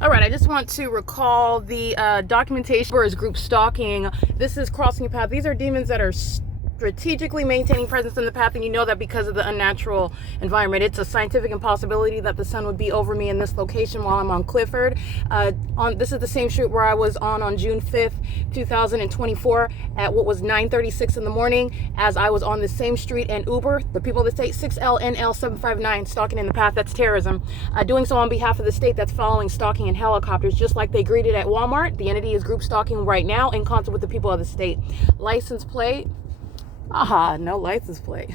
All right, I just want to recall the documentation for his group stalking. This is crossing a path. These are demons that are strategically maintaining presence in the path, and you know that because of the unnatural environment. It's a scientific impossibility that the sun would be over me in this location while I'm on Clifford. This is the same shoot where I was on June 5th, 2024 at what was 9:36 in the morning, as I was on the same street and Uber. The people of the state, 6LNL759, stalking in the path. That's terrorism. Doing so on behalf of the state that's following stalking in helicopters, just like they greeted at Walmart. The entity is group stalking right now in concert with the people of the state. License plate. Aha, no license plate.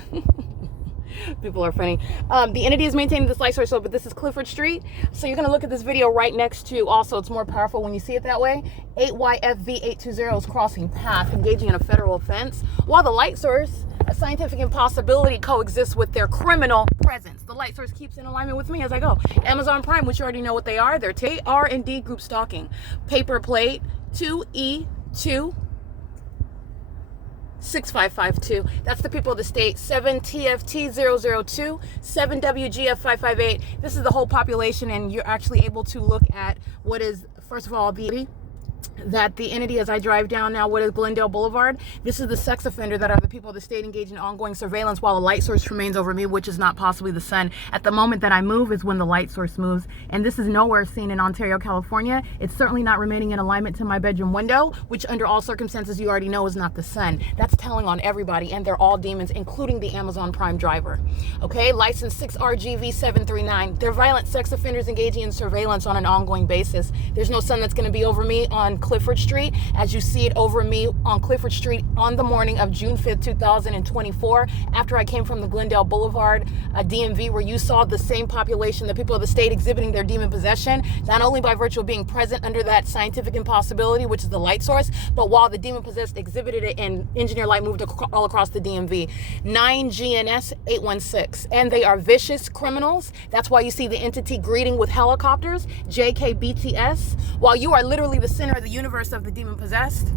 People are funny. The entity is maintaining this light source, but this is Clifford Street. So you're going to look at this video right next to, also it's more powerful when you see it that way, 8YFV820 is crossing path, engaging in a federal offense, while the light source, a scientific impossibility, coexists with their criminal presence. The light source keeps in alignment with me as I go. Amazon Prime, which you already know what they are, they're R&D group stalking. Paper plate 2E2 6552. That's the people of the state. 7TFT002, 7WGF558. This is the whole population, and you're actually able to look at what is, first of all, that the entity, as I drive down now, what is Glendale Boulevard? This is the sex offender that are the people of the state engaged in ongoing surveillance while a light source remains over me, which is not possibly the sun. At the moment that I move is when the light source moves, and this is nowhere seen in Ontario, California. It's certainly not remaining in alignment to my bedroom window, which under all circumstances you already know is not the sun. That's telling on everybody, and they're all demons, including the Amazon Prime driver. Okay, license 6RGV739. They're violent sex offenders engaging in surveillance on an ongoing basis. There's no sun that's going to be over me on Clifford Street, as you see it over me on Clifford Street on the morning of June 5th, 2024, after I came from the Glendale Boulevard DMV, where you saw the same population, the people of the state exhibiting their demon possession, not only by virtue of being present under that scientific impossibility, which is the light source, but while the demon possessed exhibited it and engineer light moved all across the DMV. 9GNS816, and they are vicious criminals. That's why you see the entity greeting with helicopters, JKBTS, while you are literally the center of the universe of the demon possessed.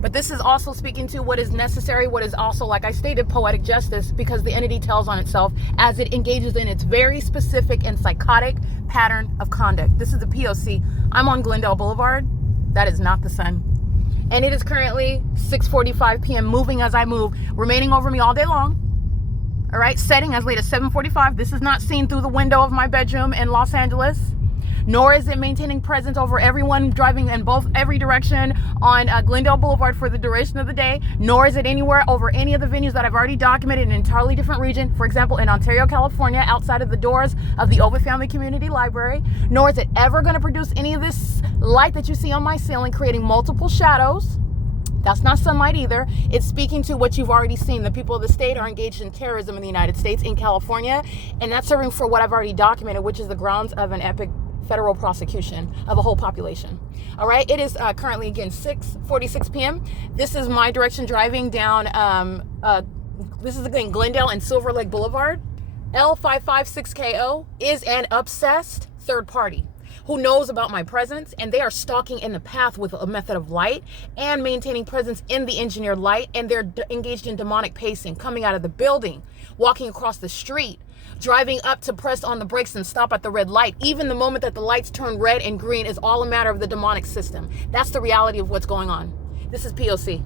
But this is also speaking to what is necessary, what is also, like I stated, poetic justice, because the entity tells on itself as it engages in its very specific and psychotic pattern of conduct. This is the P.O.C. I'm on Glendale Boulevard. That is not the sun. And it is currently 6:45 p.m. moving as I move, remaining over me all day long. All right, setting as late as 7:45. This is not seen through the window of my bedroom in Los Angeles. Nor is it maintaining presence over everyone driving in every direction on Glendale Boulevard for the duration of the day. Nor is it anywhere over any of the venues that I've already documented in an entirely different region. For example, in Ontario, California, outside of the doors of the Ovid Family Community Library. Nor is it ever going to produce any of this light that you see on my ceiling, creating multiple shadows. That's not sunlight either. It's speaking to what you've already seen. The people of the state are engaged in terrorism in the United States, in California, and that's serving for what I've already documented, which is the grounds of an epic federal prosecution of a whole population. All right, it is currently, again, 6:46 p.m. This is my direction driving down, this is again Glendale and Silver Lake Boulevard. L556KO is an obsessed third party who knows about my presence, and they are stalking in the path with a method of light and maintaining presence in the engineered light, and they're engaged in demonic pacing, coming out of the building, walking across the street, driving up to press on the brakes and stop at the red light. Even the moment that the lights turn red and green is all a matter of the demonic system. That's the reality of what's going on. This is P.O.C.